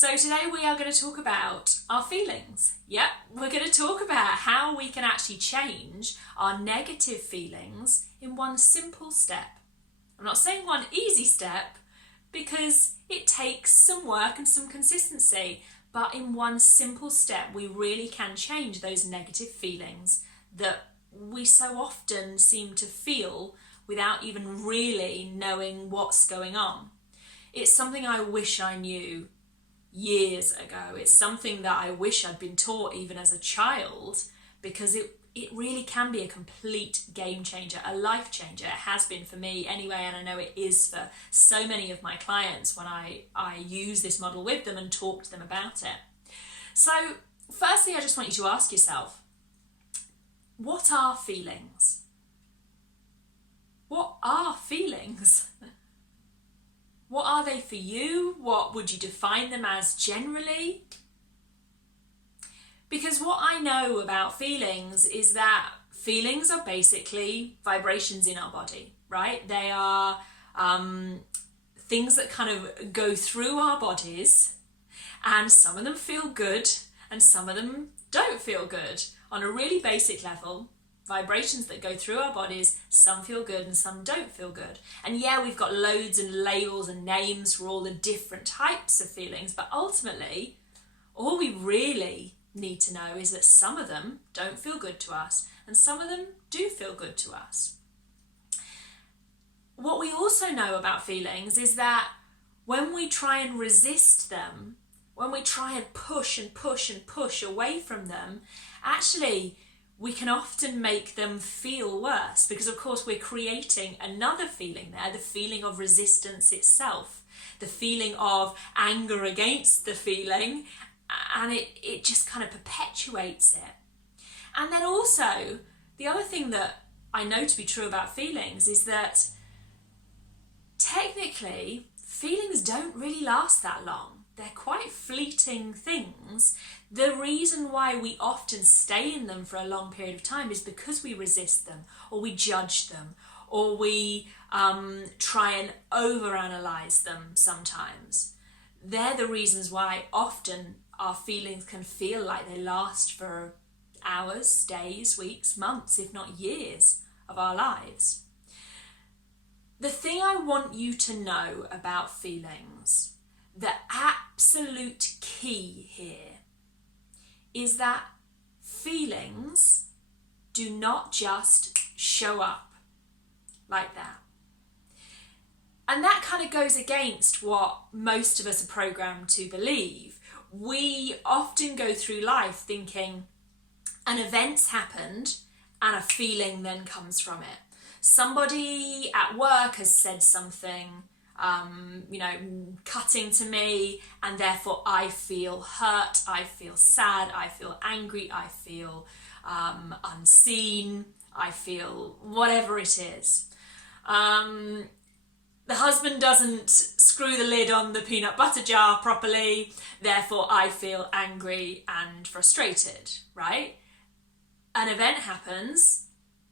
So today we are going to talk about our feelings. Yep, we're going to talk about how we can actually change our negative feelings in one simple step. I'm not saying one easy step because it takes some work and some consistency, but in one simple step we really can change those negative feelings that we so often seem to feel without even really knowing what's going on. It's something I wish I knew years ago. It's something that I wish I'd been taught even as a child, because it really can be a complete game changer, a life changer. It has been for me anyway, and I know it is for so many of my clients when I use this model with them and talk to them about it. So firstly, I just want you to ask yourself, what are feelings? What are feelings? What are they for you? What would you define them as generally? Because what I know about feelings is that feelings are basically vibrations in our body, right? They are things that kind of go through our bodies, and some of them feel good and some of them don't feel good. On a really basic level, vibrations that go through our bodies, some feel good and some don't feel good. And yeah, we've got loads and labels and names for all the different types of feelings, but ultimately, all we really need to know is that some of them don't feel good to us and some of them do feel good to us. What we also know about feelings is that when we try and resist them, when we try and push and push and push away from them, actually we can often make them feel worse, because of course we're creating another feeling there, the feeling of resistance itself, the feeling of anger against the feeling, and it just kind of perpetuates it. And then also, the other thing that I know to be true about feelings is that technically feelings don't really last that long. They're quite fleeting things. The reason why we often stay in them for a long period of time is because we resist them, or we judge them, or we try and overanalyze them sometimes. They're the reasons why often our feelings can feel like they last for hours, days, weeks, months, if not years of our lives. The thing I want you to know about feelings, the absolute key here, is that feelings do not just show up like that. And that kind of goes against what most of us are programmed to believe. We often go through life thinking an event's happened and a feeling then comes from it. Somebody at work has said something cutting to me, and therefore I feel hurt, I feel sad, I feel angry, I feel unseen, I feel whatever it is. The husband doesn't screw the lid on the peanut butter jar properly, therefore I feel angry and frustrated, right? An event happens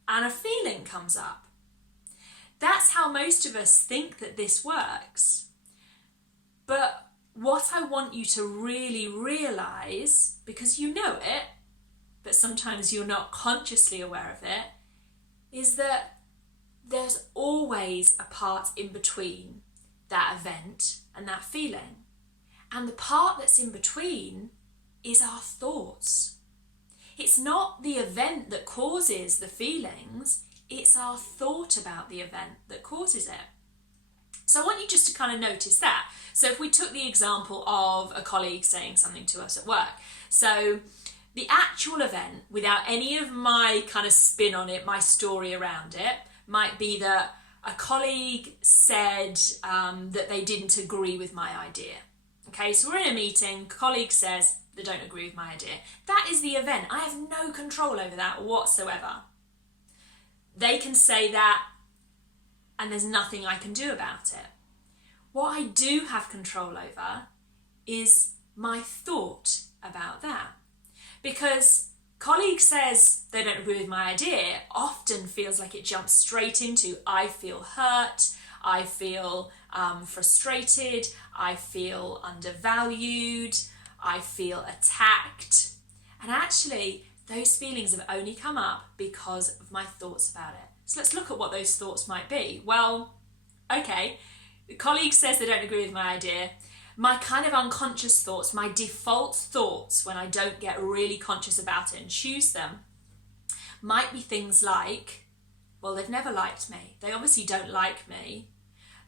and a feeling comes up. That's how most of us think that this works. But what I want you to really realise, because you know it, but sometimes you're not consciously aware of it, is that there's always a part in between that event and that feeling. And the part that's in between is our thoughts. It's not the event that causes the feelings, it's our thought about the event that causes it. So I want you just to kind of notice that. So if we took the example of a colleague saying something to us at work, so the actual event, without any of my kind of spin on it, my story around it, might be that a colleague said that they didn't agree with my idea. Okay, so we're in a meeting, colleague says they don't agree with my idea. That is the event. I have no control over that whatsoever. They can say that and there's nothing I can do about it. What I do have control over is my thought about that. Because colleague says they don't agree with my idea often feels like it jumps straight into I feel hurt, I feel frustrated, I feel undervalued, I feel attacked. And actually, those feelings have only come up because of my thoughts about it. So let's look at what those thoughts might be. Well, okay, the colleague says they don't agree with my idea. My kind of unconscious thoughts, my default thoughts when I don't get really conscious about it and choose them, might be things like, well, they've never liked me. They obviously don't like me.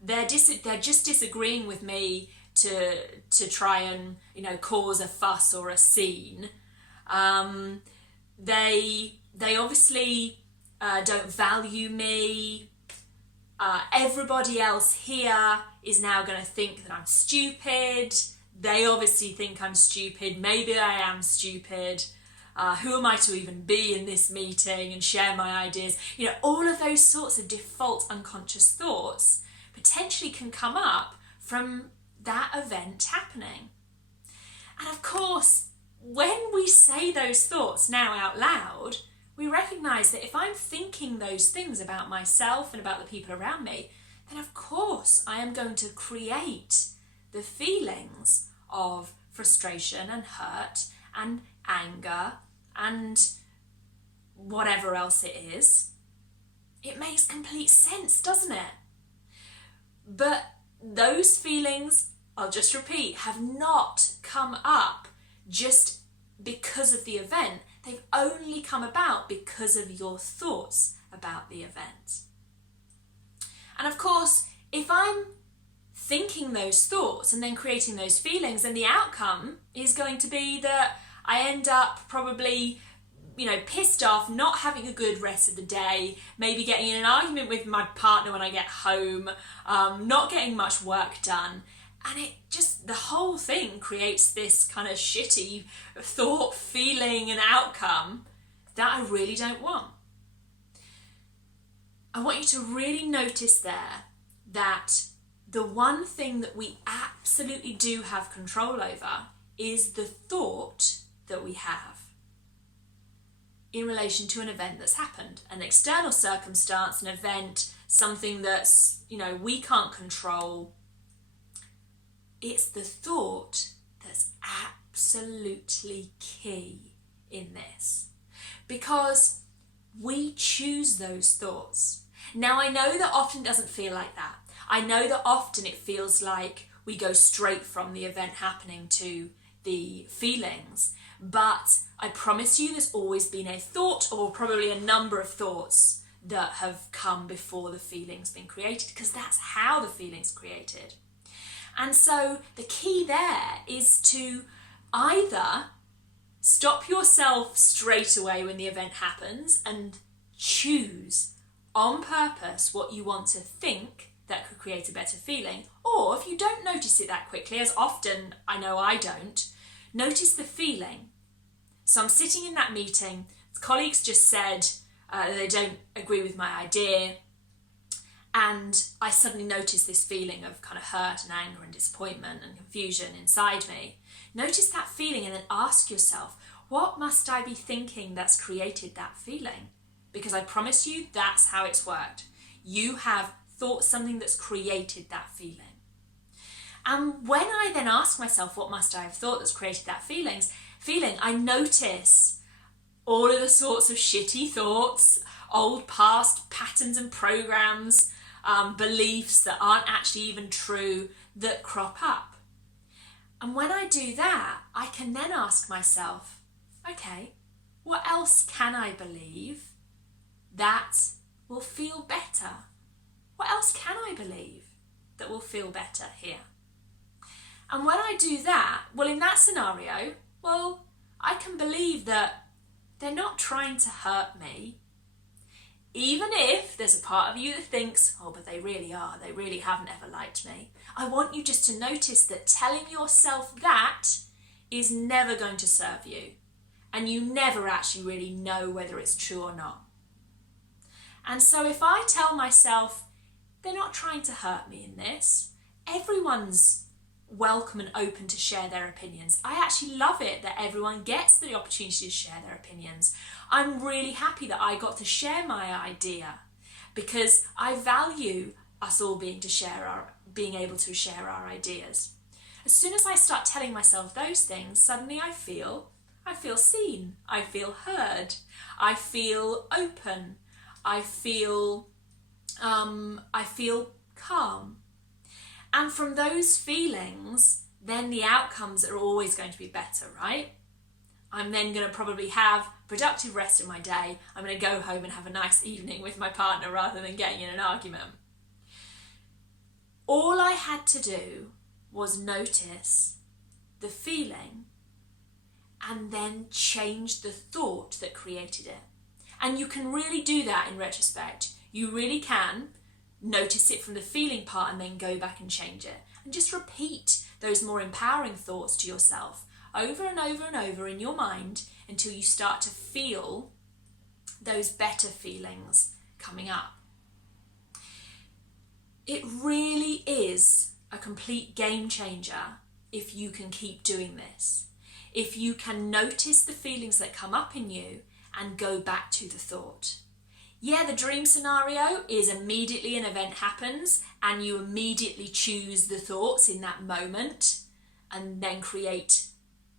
They're just disagreeing with me to try and, cause a fuss or a scene. They obviously don't value me. Everybody else here is now going to think that I'm stupid. They obviously think I'm stupid. Maybe I am stupid. Who am I to even be in this meeting and share my ideas? All of those sorts of default unconscious thoughts potentially can come up from that event happening. And of course, when we say those thoughts now out loud, we recognise that if I'm thinking those things about myself and about the people around me, then of course I am going to create the feelings of frustration and hurt and anger and whatever else it is. It makes complete sense, doesn't it? But those feelings, I'll just repeat, have not come up just because of the event. They've only come about because of your thoughts about the event. And of course, if I'm thinking those thoughts and then creating those feelings, then the outcome is going to be that I end up probably pissed off, not having a good rest of the day, maybe getting in an argument with my partner when I get home, not getting much work done. And the whole thing creates this kind of shitty thought, feeling and outcome that I really don't want. I want you to really notice there that the one thing that we absolutely do have control over is the thought that we have in relation to an event that's happened, an external circumstance, an event, something that's, we can't control. It's the thought that's absolutely key in this, because we choose those thoughts. Now, I know that often it doesn't feel like that. I know that often it feels like we go straight from the event happening to the feelings, but I promise you there's always been a thought, or probably a number of thoughts, that have come before the feeling's been created, because that's how the feeling's created. And so the key there is to either stop yourself straight away when the event happens and choose on purpose what you want to think that could create a better feeling, or if you don't notice it that quickly, as often I know I don't, notice the feeling. So I'm sitting in that meeting, colleagues just said they don't agree with my idea, and I suddenly notice this feeling of kind of hurt and anger and disappointment and confusion inside me. Notice that feeling and then ask yourself, what must I be thinking that's created that feeling? Because I promise you that's how it's worked. You have thought something that's created that feeling. And when I then ask myself, what must I have thought that's created that feeling, I notice all of the sorts of shitty thoughts, old past patterns and programs, beliefs that aren't actually even true that crop up. And when I do that, I can then ask myself, okay, what else can I believe that will feel better? What else can I believe that will feel better here? And when I do that, well, in that scenario, well, I can believe that they're not trying to hurt me. Even if there's a part of you that thinks, oh, but they really are, they really haven't ever liked me. I want you just to notice that telling yourself that is never going to serve you. And you never actually really know whether it's true or not. And so if I tell myself, they're not trying to hurt me in this, everyone's welcome and open to share their opinions. I actually love it that everyone gets the opportunity to share their opinions. I'm really happy that I got to share my idea, because I value us all being being able to share our ideas. As soon as I start telling myself those things, suddenly I feel seen, I feel heard, I feel open, I feel calm. And from those feelings, then the outcomes are always going to be better, right? I'm then going to probably have a productive rest of my day. I'm going to go home and have a nice evening with my partner rather than getting in an argument. All I had to do was notice the feeling and then change the thought that created it. And you can really do that in retrospect. You really can notice it from the feeling part and then go back and change it. And just repeat those more empowering thoughts to yourself over and over and over in your mind until you start to feel those better feelings coming up. It really is a complete game changer if you can keep doing this. If you can notice the feelings that come up in you and go back to the thought. Yeah, the dream scenario is immediately an event happens and you immediately choose the thoughts in that moment and then create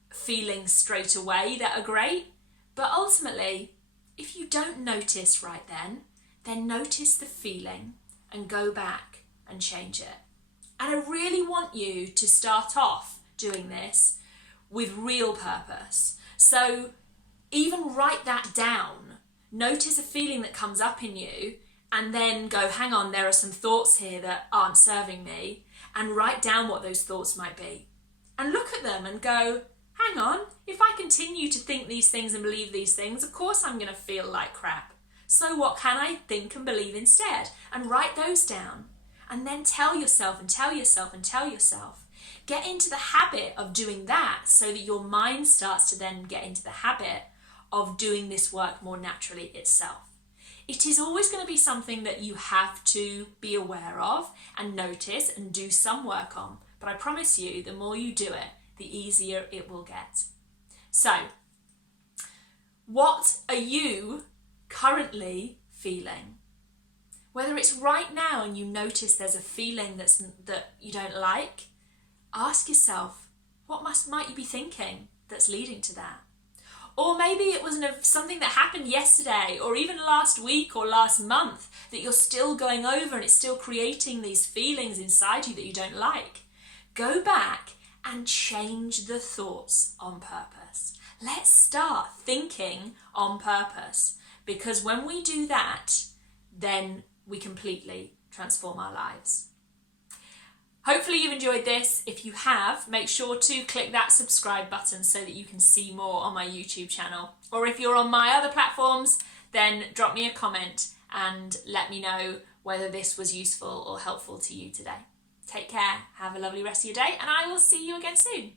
feelings straight away that are great. But ultimately, if you don't notice right then notice the feeling and go back and change it. And I really want you to start off doing this with real purpose. So even write that down. Notice a feeling that comes up in you and then go, hang on, there are some thoughts here that aren't serving me, and write down what those thoughts might be. And look at them and go, hang on, if I continue to think these things and believe these things, of course I'm going to feel like crap. So what can I think and believe instead? And write those down. And then tell yourself and tell yourself and tell yourself. Get into the habit of doing that so that your mind starts to then get into the habit of doing this work more naturally itself. It is always going to be something that you have to be aware of and notice and do some work on. But I promise you, the more you do it, the easier it will get. So, what are you currently feeling? Whether it's right now and you notice there's a feeling that you don't like, ask yourself, what might you be thinking that's leading to that? Or maybe it was something that happened yesterday or even last week or last month that you're still going over and it's still creating these feelings inside you that you don't like. Go back and change the thoughts on purpose. Let's start thinking on purpose, because when we do that, then we completely transform our lives. Hopefully you've enjoyed this. If you have, make sure to click that subscribe button so that you can see more on my YouTube channel. Or if you're on my other platforms, then drop me a comment and let me know whether this was useful or helpful to you today. Take care, have a lovely rest of your day, and I will see you again soon.